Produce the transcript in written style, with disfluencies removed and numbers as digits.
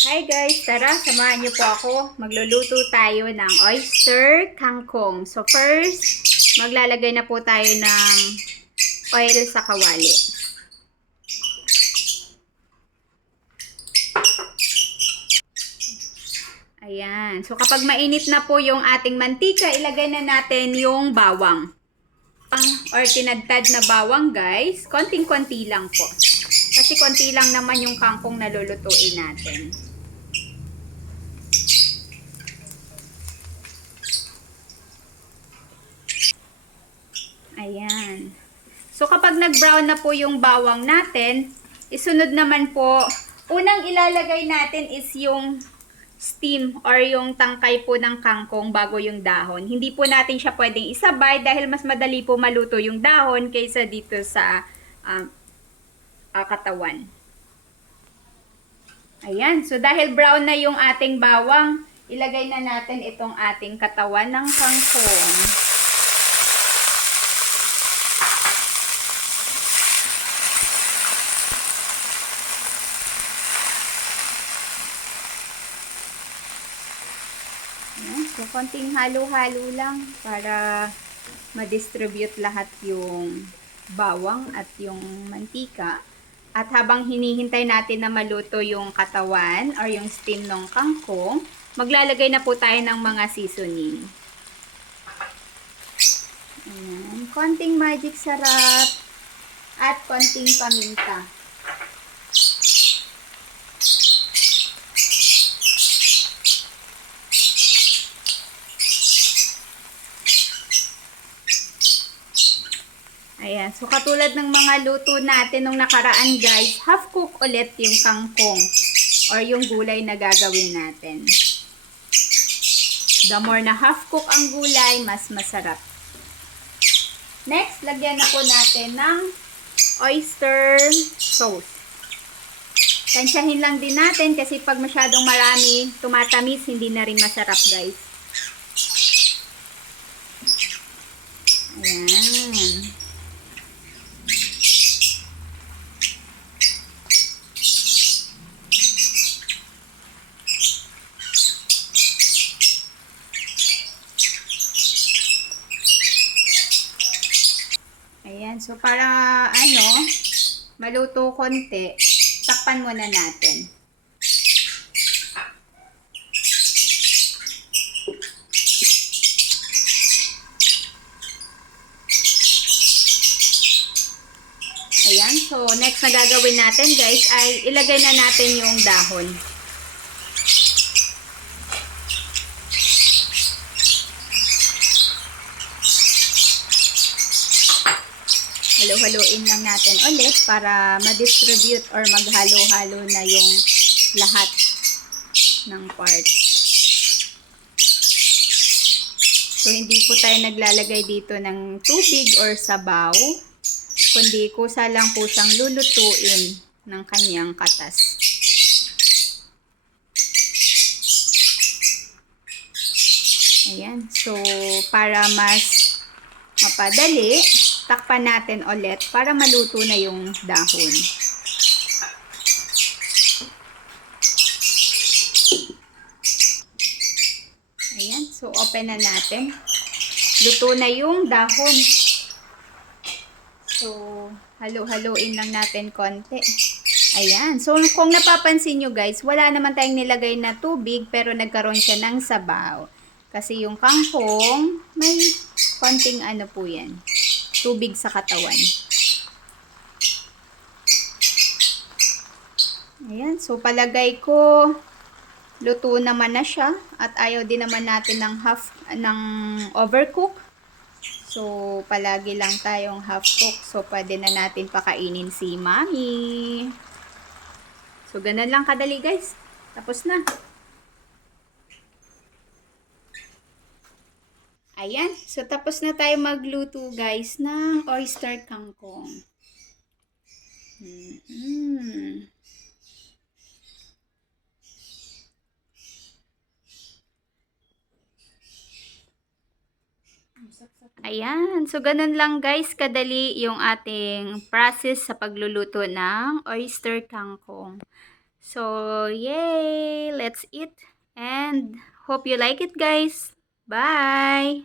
Hi guys, tara, samahan niyo po ako. Magluluto tayo ng oyster kangkong. So first, maglalagay na po tayo ng oil sa kawali. Ayan. So kapag mainit na po yung ating mantika, ilagay na natin yung bawang. Or tinadtad na bawang guys, konting-konti lang po. Kasi konti lang naman yung kangkong na lulutuin natin. Ayan. So kapag nag-brown na po yung bawang natin, isunod naman po, unang ilalagay natin is yung steam or yung tangkay po ng kangkong bago yung dahon. Hindi po natin siya pwedeng isabay dahil mas madali po maluto yung dahon kaysa dito sa katawan. Ayan. So dahil brown na yung ating bawang, ilagay na natin itong ating katawan ng kangkong. So, konting halo-halo lang para ma-distribute lahat yung bawang at yung mantika. At habang hinihintay natin na maluto yung katawan or yung steam ng kangkong, maglalagay na po tayo ng mga seasoning. Ayan. Konting magic sarap at konting paminta. Ayan. So, katulad ng mga luto natin nung nakaraan guys, half cook ulit yung kangkong or yung gulay na gagawin natin. The more na half cook ang gulay, mas masarap. Next, lagyan na po natin ng oyster sauce. Tansyahin lang din natin kasi pag masyadong marami, tumatamis, hindi na rin masarap guys. Ayan. Ayan, so para maluto konti, takpan muna natin. Ayan, so next na gagawin natin guys ay ilagay na natin yung dahon. Halo-haloin lang natin ulit para ma-distribute or maghalo-halo na yung lahat ng parts. So, hindi po tayo naglalagay dito ng tubig or sabaw, kundi kusa lang po siyang lulutuin ng kanyang katas. Ayan. So, para mas mapadali, takpan natin ulit para maluto na yung dahon. Ayan. So, open na natin. Luto na yung dahon. So, halo-haloin lang natin konti. Ayan. So, kung napapansin nyo guys, wala naman tayong nilagay na tubig pero nagkaroon siya ng sabaw. Kasi yung kangkong, may konting po yan. Tubig sa katawan. Ayan. So, palagay ko, luto naman na siya. At ayaw din naman natin ng overcook. So, palagi lang tayong half cook. So, pwede na natin pakainin si Mami. So, ganun lang kadali guys. Tapos na. Ayan. So, tapos na tayo magluto guys ng oyster kangkong. Ayan. So, ganun lang guys kadali yung ating process sa pagluluto ng oyster kangkong. So, yay! Let's eat and hope you like it, guys. Bye!